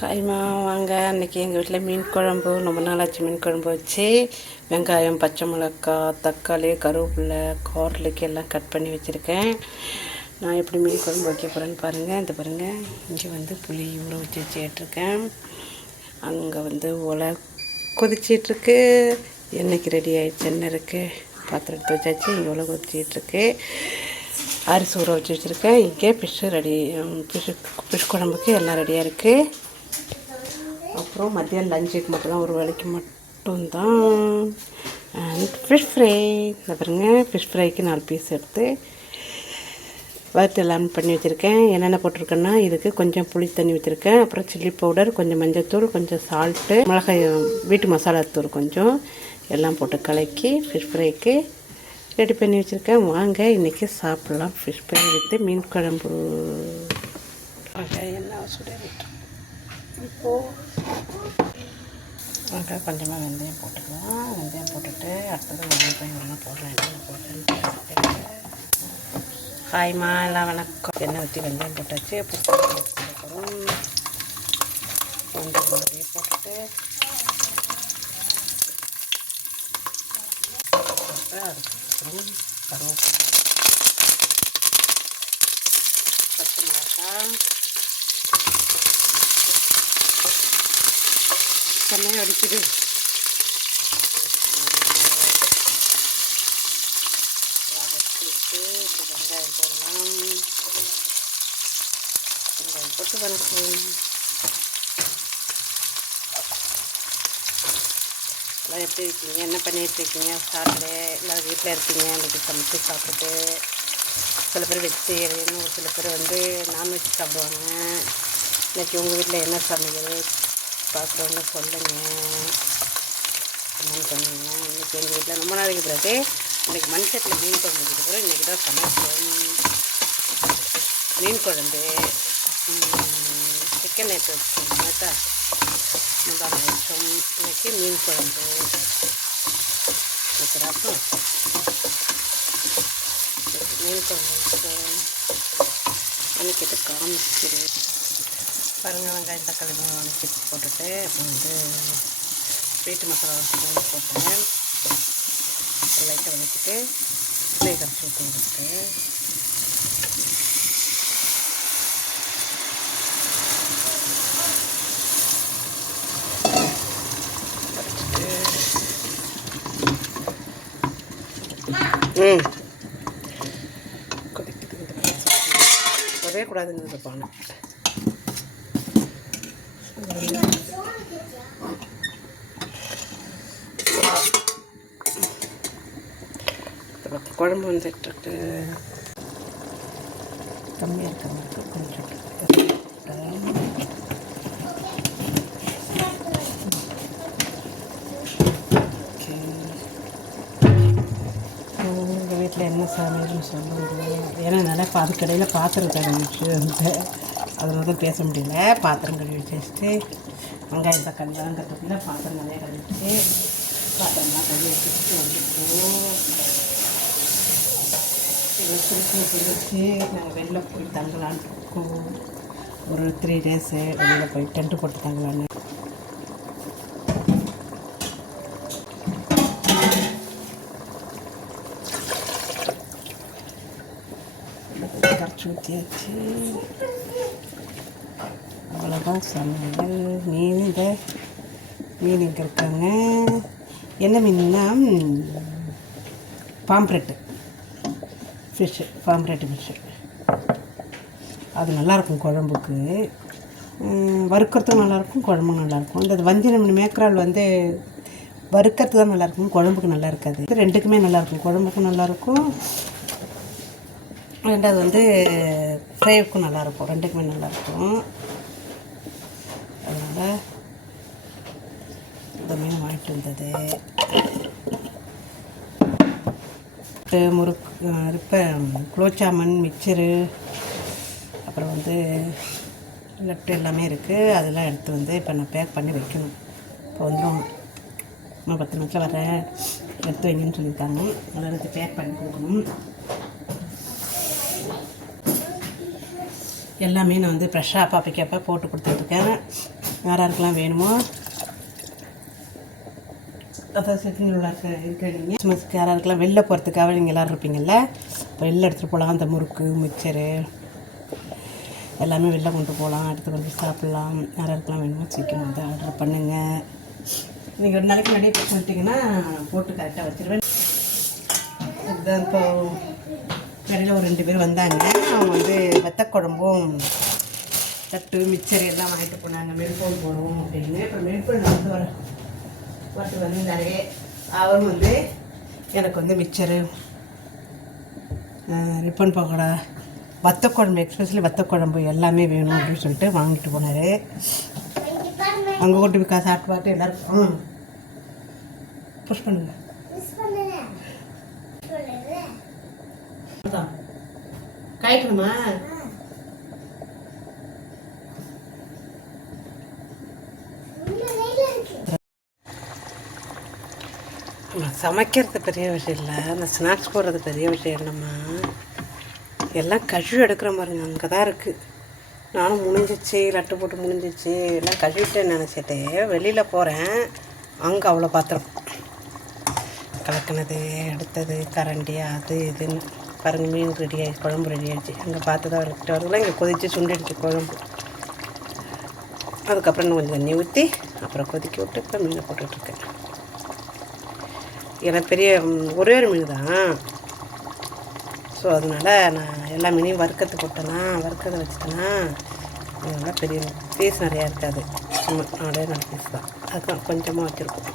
ஹாய்மா, வாங்க. அன்றைக்கி எங்கள் வீட்டில் மீன் குழம்பு, ரொம்ப நாளாச்சு மீன் குழம்பு வச்சு. வெங்காயம், பச்சை மிளகாய், தக்காளி, கருவேப்பிலை, கார்லிக் எல்லாம் கட் பண்ணி வச்சுருக்கேன். நான் எப்படி மீன் குழம்பு வைக்க போகிறேன்னு பாருங்கள். இந்த பாருங்கள், இங்கே வந்து புளி ஊற வச்சு வச்சுட்ருக்கேன். அங்கே ஒலை கொதிச்சிட்ருக்கு. எண்ணெய்க்கு ரெடி ஆகிடுச்சு. எண்ணெய் இருக்குது, பாத்திரம் எடுத்து வச்சாச்சு. இங்கே ஒலை கொதிச்சிட்ருக்கு. அரிசி ஊற வச்சு வச்சுருக்கேன். இங்கே ஃபிஷ் குழம்புக்கு எல்லாம் ரெடியாக இருக்குது. அப்புறம் மதியம் லஞ்சுக்கு மட்டும்தான், ஒரு வேளைக்கு மட்டும்தான். அண்ட் ஃபிஷ் ஃப்ரை, இந்த பாருங்க, ஃபிஷ் ஃப்ரைக்கு 4 பீஸ் எடுத்து வறுத்து எல்லாம் பண்ணி வச்சுருக்கேன். என்னென்ன போட்டிருக்கேன்னா, இதுக்கு கொஞ்சம் புளி தண்ணி வச்சுருக்கேன். அப்புறம் சில்லி பவுடர், கொஞ்சம் மஞ்சள்தூள், கொஞ்சம் சால்ட்டு, மிளகாய், வீட்டு மசாலா தூள் கொஞ்சம் எல்லாம் போட்டு கலக்கி ஃபிஷ் ஃப்ரைக்கு ரெடி பண்ணி வச்சுருக்கேன். வாங்க இன்றைக்கி சாப்பிட்லாம். ஃபிஷ் ஃப்ரை வித்து மீன் குழம்பு. என்ன சுடவிட்டோம் இப்போது. கொஞ்சமாக வெந்தயம் போட்டுக்கலாம். வெந்தயம் போட்டுட்டு அடுத்தது வெங்காயம் எல்லாம் போடுறேன். ஹாய்மா, எல்லாம் வணக்கம். எண்ணெய் ஊற்றி வெந்தயம் போட்டாச்சு. அப்புறம் அப்படியே போட்டுட்டு அதுக்கப்புறம் கருவேப்பிலை, பச்சை மிளகாய் செம்மையாக அடிக்குது. வெங்காயம் போடலாம். வெங்காயம் போட்டு வணக்கம். எல்லாம் எப்படி இருக்கீங்க? என்ன பண்ணிகிட்டு இருக்கீங்க? சாப்பிட்டு எல்லோரும் வீட்டில் இருக்கீங்க. இன்றைக்கி சமைச்சு சாப்பிட்டுட்டு சில பேர் வெஜிடேரியன், ஒரு சில பேர் நான்வெஜ் சாப்பிடுவாங்க. இன்றைக்கி உங்கள் வீட்டில் என்ன சமையல் பார்க்குறவங்க சொல்லுங்கள், கமெண்ட் பண்ணுங்க. இன்றைக்கி எங்கள் வீட்டில் ரொம்ப நாளைக்கு பிறகு இன்றைக்கி மண் சட்டில் மீன் குழம்பு வச்சுருக்கிறோம். இன்றைக்கி தான் சமைச்சோம் மீன் குழம்பு. சிக்கன் நேற்று வச்சோம், நேற்றா முந்தான வச்சோம். இன்றைக்கி மீன் குழம்பு வைக்கிறாப்பும். மீன் குழம்பு வச்சோம். அன்றைக்கிட்ட காமிச்சிரு பாருங்கள். வெங்காயம், தக்காளி வதக்கி போட்டுட்டு அப்புறம் வீட்டு மசாலா ஸ்பூன் போட்டேன். லைட்டாக வதக்கிட்டு புளி கரைச்சி ஊற்றி கொதிக்குது. ஒரே கூடாதுங்கிறது பானை. குழம்பு வந்துட்டு கம்மியாக இருக்க மாதிரி கொஞ்சம் உங்கள் வீட்டில் என்ன சமையல்னு சொல்லுங்க. ஏன்னா நிறையா கடையில் பாத்திரம் கழுவிச்சு அதனால தான் பேச முடியல. பாத்திரம் கழுவி வச்சுட்டு வெங்காயம் தக்காளிலாம் கட்டுறதுல பாத்திரம் நிறையா கழுவிட்டு பாத்திரம்லாம் கழுவி வச்சுட்டு வச்சு நாங்கள் வெளில போய் தங்கலான்னு இருக்கோம். ஒரு 3 days வெளியில் போய் டென்ட்டு போட்டு தங்கலான்னு. கரைச்சி ஊற்றியாச்சு. அவ்வளோதான் சமையல். மீன் இங்கே இருக்காங்க. என்ன மீன்னா பாம்ப்ரெட்டு ஃபிஷ்ஷு, பாம்ப்ரெட்டு ஃபிஷ்ஷு. அது நல்லாயிருக்கும் குழம்புக்கு. வறுக்கிறதுக்கும் நல்லாயிருக்கும், குழம்பும் நல்லாயிருக்கும். இந்த வஞ்சிரம் மேக்கரால் வறுக்கிறதுக்கு தான் நல்லாயிருக்கும், குழம்புக்கு நல்லா இருக்காது. இது ரெண்டுக்குமே நல்லாயிருக்கும். குழம்புக்கும் நல்லாயிருக்கும், ரெண்டாவது ஃப்ரைக்கும் நல்லாயிருக்கும். ரெண்டுக்குமே நல்லாயிருக்கும். அதனால் இந்த மீன் வாங்கிட்டு வந்தது. முறுக்கு, குலோப்ஜாமுன், மிக்சரு, அப்புறம் லட்டு எல்லாமே இருக்குது. அதெல்லாம் எடுத்து இப்போ நான் பேக் பண்ணி வைக்கணும். இப்போ வந்துடும், நான் 10 நிமிஷம் வரேன், எடுத்து வைங்கன்னு சொல்லியிருக்காங்க. அதெல்லாம் பேக் பண்ணி கொடுக்கணும். எல்லாமே நான் ஃப்ரெஷ்ஷாக அப்பப்போ போட்டு கொடுத்துட்ருக்கேன். யாராருக்கெல்லாம் வேணுமோ அதான் செட்டிங்களோட இருக்கிறீங்க. கிறிஸ்மஸ்க்கு யாராருக்கெல்லாம் வெளில போகிறதுக்காக நீங்கள் எல்லோரும் இருப்பீங்கள்ல, வெளில எடுத்துகிட்டு போகலாம். அந்த முறுக்கு மிக்சரு எல்லாமே வெளில கொண்டு போகலாம், எடுத்து கொண்டு சாப்பிட்லாம். யாராருக்கெல்லாம் வேணுமோ சீக்கிரம் வந்து ஆர்டர் பண்ணுங்கள். நீங்கள் ஒரு நாளைக்கு முன்னாடியே சொல்லிட்டிங்கன்னா போட்டு கரெக்டாக வச்சுருவேன். இதுதான் இப்போ கடையில் ஒரு 2 பேர் வந்தாங்க. அவங்க வந்து வத்தக்குழம்பும் தட்டு மிக்சர் எல்லாம் வாங்கிட்டு போனாங்க. மென்போன் போடுவோம் அப்படின்னு. அப்புறம் மென்போன் வந்து வாட்டு வந்தாரு. அவரும் வந்து எனக்கு வந்து மிக்சரு ரிப்பன் பக்கோடா வத்தக்குழம்பு எக்ஸ்பெஷலி வத்தக்குழம்பு எல்லாமே வேணும் அப்படின்னு சொல்லிட்டு வாங்கிட்டு போனார். அங்கே கொண்டு போய் சாப்பிட்டு பார்த்து எல்லாருக்கும் புஷ் பண்ணுங்க. காய்க்கணுமா? சமைக்கிறது பெரிய விஷயம் இல்லை, அந்த ஸ்நாக்ஸ் போடுறது பெரிய விஷயம் இல்லைம்மா. எல்லாம் கழுவி எடுக்கிற பாருங்க, அங்கே தான் இருக்குது. நானும் முடிஞ்சிச்சு, லட்டு போட்டு முடிஞ்சிச்சு, எல்லாம் கழுவிட்டேன்னு நினச்சிட்டு வெளியில் போகிறேன். அங்கே அவ்வளோ பாத்திரம் கலக்கினது எடுத்தது கரண்டி அது இதுன்னு பாருங்கள். மீன் ரெடி ஆகிடுச்சு, குழம்பு ரெடி ஆகிடுச்சு. அங்கே பார்த்து தான் வளர்த்துட்டு வரலாம். இங்கே கொதித்து சுண்டிடுச்சு குழம்பு. அதுக்கப்புறம் இன்னும் கொஞ்சம் தண்ணி ஊற்றி அப்புறம் கொதிக்க விட்டு இப்போ மீனை போட்டுட்ருக்கேன். எனக்கு பெரிய ஒரே ஒரு மீன் தான். ஸோ அதனால் நான் எல்லா மீனையும் வறுக்கத்து போட்டேன்னா வறுக்கத்தை வச்சுட்டேன்னா அதனால் பெரிய பீஸ் நிறையா இருக்காது. சும்மா 4 பீஸ் தான். அதுதான் கொஞ்சமாக வச்சுருக்கோம்.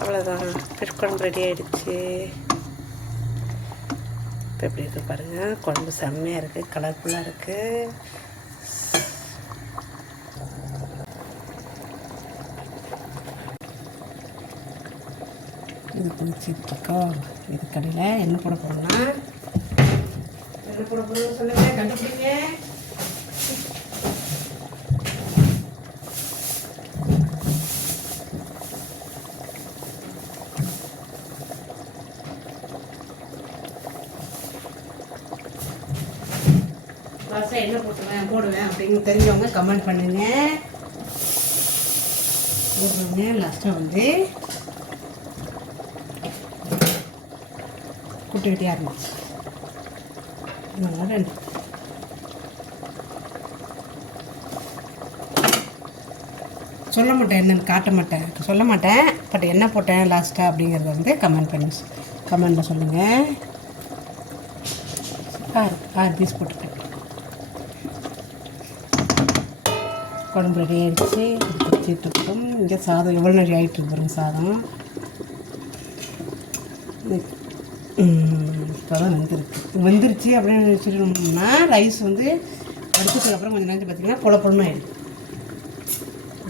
அவ்வளோதான். ஃபிஷ் குழம்பு ரெடி ஆகிடுச்சு. இப்போ எப்படி இருக்குது பாருங்கள். குழம்பு செம்மையாக இருக்குது, கலர்ஃபுல்லாக இருக்குது. இது குளிச்சிட்ருக்கோம். இது கடையில் என்ன போட போகிறோம்னா என்ன போட போகிறோம் சொல்லுங்கள், கண்டுபிடிங்க. லாஸ்ட்டாக என்ன போடுவேன் அப்படின்னு தெரிஞ்சவங்க கமெண்ட் பண்ணுங்க. போடுறவங்க லாஸ்ட்டாக வந்து குட்டிக்கிட்டே இருந்துச்சு. அதனால் சொல்ல மாட்டேன், என்னென்னு காட்ட மாட்டேன், சொல்ல மாட்டேன். பட் என்ன போட்டேன் லாஸ்ட்டாக அப்படிங்கிறத வந்து கமெண்டில் சொல்லுங்கள். 6 பீஸ் போட்டுருக்கேன். குழம்பு ரெடி ஆகிடுச்சு. வச்சுட்ருக்கோம். இங்கே சாதம் எவ்வளோ நிறைய ஆகிட்டு பாருங்க. சாதம் இப்போ தான் வெந்துருச்சு அப்படின்னு வச்சுட்டோம்னா ரைஸ் வந்து அடுத்ததுக்கப்புறம் கொஞ்சம் நேரம் பார்த்திங்கன்னா பொழப்பொழன்னு ஆகிடும்.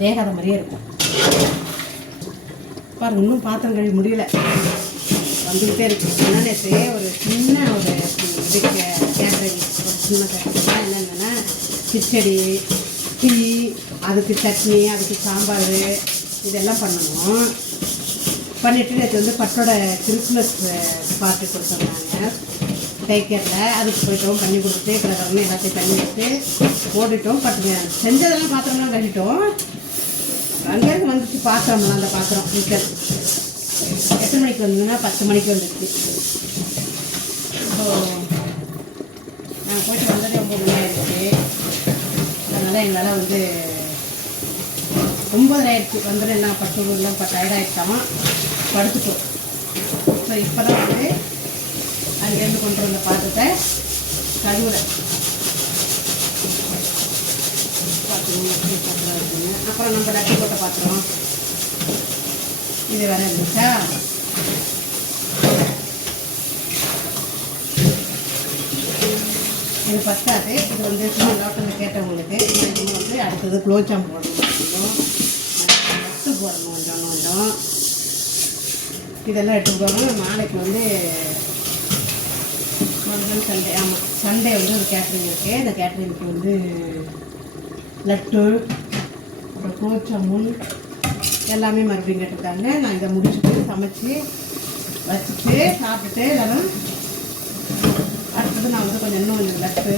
வேகாத மாதிரியே இருக்கும். பாருங்க, இன்னும் பாத்திரம் கழுவி முடியல, வந்துக்கிட்டே இருக்குது. அதனால் நேற்று ஒரு சின்ன ஒரு கேட்ரிங் ஒரு சின்ன கேட்ரிங்னா என்னென்னா கிச்சடி, டீ, அதுக்கு சட்னி, அதுக்கு சாம்பார் இதெல்லாம் பண்ணணும். பண்ணிவிட்டு நேற்று வந்து பட்டோட கிறிஸ்மஸ் பார்ட்டி கொடுத்துருந்தாங்க டைக்கரில். அதுக்கு போய்ட்டோம், பண்ணி கொடுத்துட்டு கிடக்கிறோம் எல்லாத்தையும் பண்ணி வச்சுட்டு ஓடிட்டோம். பட்டுங்க செஞ்சதெல்லாம் பாத்திரம்லாம் கட்டிட்டோம். அங்கேருந்து வந்துச்சு பாத்திரம்லாம். அந்த பாத்திரம் நிற்கிறது எத்தனை மணிக்கு வந்ததுன்னா 10 மணிக்கு வந்துடுச்சு. ஸோ நாங்கள் போய்ட்டு வந்ததே 9 மணி ஆகிடுச்சு. அதனால் எங்களால் வந்து 9 ஆகிடுச்சு. வந்துட்டு என்ன 10 டயர்டாகிட்டாமா படுத்துட்டோம். ஸோ இப்போ தான் வந்து அங்கேருந்து கொண்டு வந்த பாத்திரத்தை கழுவுறேன். பாத்திரம் இருக்குங்க. அப்புறம் நம்ம லட்டு போட்ட பாத்திரம் இது வேறு இருந்துச்சா. இது பத்தாது. இது வந்து சும்மா லோட்டலில் கேட்டவங்களுக்கு. இது வந்து அடுத்தது குலோப்ஜாம் போடணும், நட்டு போடணும் கொஞ்சம். இதெல்லாம் எடுத்து போகணும். நாளைக்கு வந்து மறுநாள் சண்டே. ஆமாம், சண்டே வந்து ஒரு கேட்ரிங் இருக்குது. இந்த கேட்ரிங்க்கு வந்து லட்டு அப்புறம் குலோப்ஜாமுன் எல்லாமே மறுபடியும் கேட்டிருக்காங்க. நான் இதை முடிச்சுட்டு சமைச்சு வச்சுட்டு சாப்பிட்டுட்டு இதெல்லாம் அடுத்தது நான் வந்து இன்னும் கொஞ்சம் லட்டு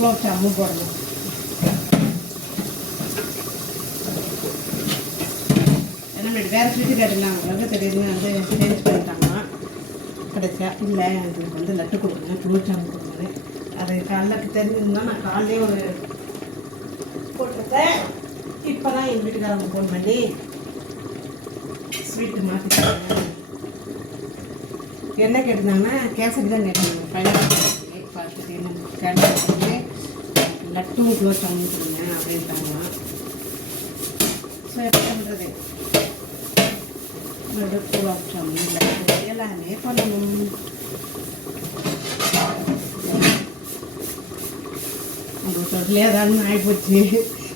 குலோப் ஜாமுன் போடணும். என்ன வேறு ஸ்வீட்டு கேட்டுருந்தாங்க, உங்களுக்கு தெரியுதுன்னு வந்து சேஞ்ச் பண்ணிட்டாங்க. கடைசியாக இல்லை எனக்கு வந்து லட்டு கொடுங்க, குலோப் ஜாமுன் கொடுங்க. அது காலைக்கு தெரிஞ்சிருந்தா நான் காலையிலே ஒரு போட்டிருக்கேன். இப்போ தான் எங்கள் வீட்டுக்காரங்க ஃபோன் பண்ணி ஸ்வீட்டு மாற்றிட்டாங்க. என்ன கேட்டிருந்தாங்கன்னா கேசரி தான் கேட்டாங்க. பையன் பார்த்துட்டு என்ன கேட்டு லட்டும் குலோப் ஜாமுன் கொடுங்க அப்படின்ட்டாங்க. ஸோ என்ன பண்ணுறது, லட்டு குலோப் ஜாமுன் லட்டு எல்லாமே பண்ணணும். நம்ம தொட்டிலே ஏதாவது ஆகிப்போச்சு.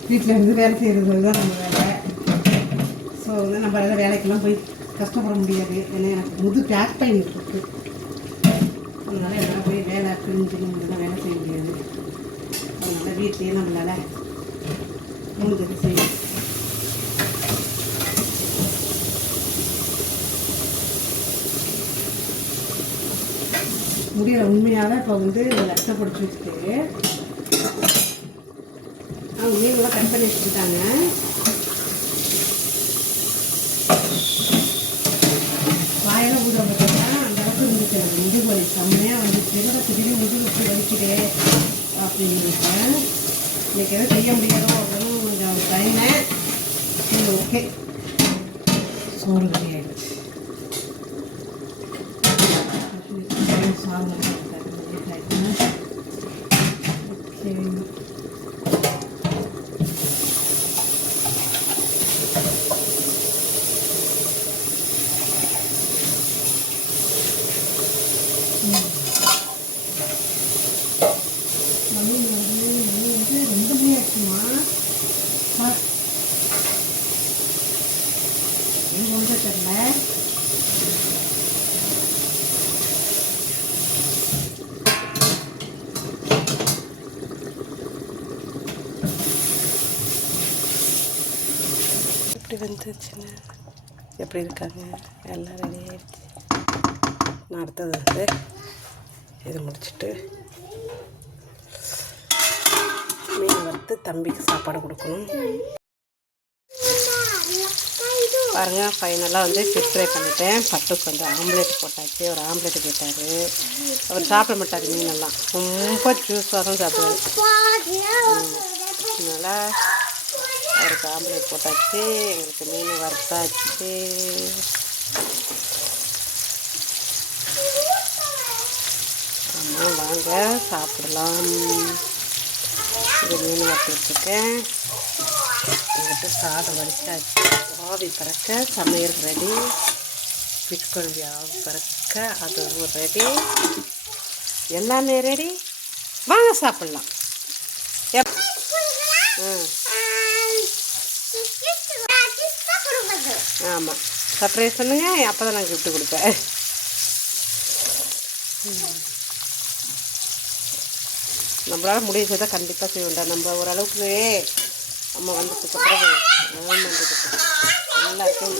வீட்டில் இருந்து வேலை செய்கிறது தான் நம்ம வேலை. ஸோ வந்து நம்ம எதாவது வேலைக்கெல்லாம் போய் கஷ்டப்பட முடியாது. ஏன்னா எனக்கு பேக் பெயின் இருக்குது. அதனால் என்னால் போய் வேலை பிரிஞ்சு நம்மளால் வேலை செய்ய முடியாது. அதனால் வீட்லேயே நம்மளால் முடிஞ்சது செய்யணும். முடியல உண்மையாக. இப்போ வந்து கஷ்டப்படிச்சு வச்சுட்டு அவங்க மீன்லாம் கட் பண்ணி வச்சுக்கிட்டாங்க. வாயெல்லாம் ஊதுற பார்த்தீங்கன்னா அந்த அளவுக்கு இருந்துச்சு. எனக்கு முதுகு வலி செம்மையாக வந்துச்சு. என்னோட திடீர்னு முதுகு வச்சு வலிக்குதே அப்படின்னு நினைச்சேன். இன்றைக்கி எதுவும் செய்ய முடியாதோ அப்படின்னு கொஞ்சம் பயந்தேன். சரி ஓகே, சோறு ரெடி ஆகிடுச்சு. சாதம் ஓகே. மணி வந்து 2 மணி ஆச்சுமா. எங்க ஒன்று தெரியல. எப்படி வந்துச்சுன்னு எப்படி இருக்காங்க எல்லாம் ரெடி ஆகிடுச்சு. நான் அடுத்தது வந்து இதை முடிச்சுட்டு மீன் வறுத்து தம்பிக்கு சாப்பாடு கொடுக்கணும். பாருங்கள், ஃபைனலாக வந்து ஃபிஷ் ஃப்ரை பண்ணிட்டேன். பட்டுக்கு வந்து ஆம்லேட் போட்டாச்சு. ஒரு ஆம்லேட்டு கேட்டார். அவர் சாப்பிட மாட்டார் மீனெல்லாம், ரொம்ப ஜூஸாக தான் சாப்பிடுவார். அதனால் அவருக்கு ஆம்லேட் போட்டாச்சு. எங்களுக்கு மீன் வறுத்தாச்சு. ஆமாம், வாங்க சாப்பிடலாம். இது மீன் வறுத்துட்ருக்கேன். எங்கிட்ட சாதம் வடிச்சாச்சு. ஆவி பறக்க சமையல் ரெடி. ஃபிஷ் குழம்பு ஆவி பறக்க அதுவும் ரெடி. எல்லாமே ரெடி. வாங்க சாப்பிட்லாம். ஆமாம், சர்ப்ரைஸ் பண்ணுங்க. அப்போ தான் நான் கிஃப்ட் கொடுப்பேன். நம்மளால் முடிஞ்சதை கண்டிப்பாக செய்ய வேண்டாம். நம்ம ஓரளவுக்கு நம்ம வந்ததுக்கு அப்புறம் எல்லாருக்கும்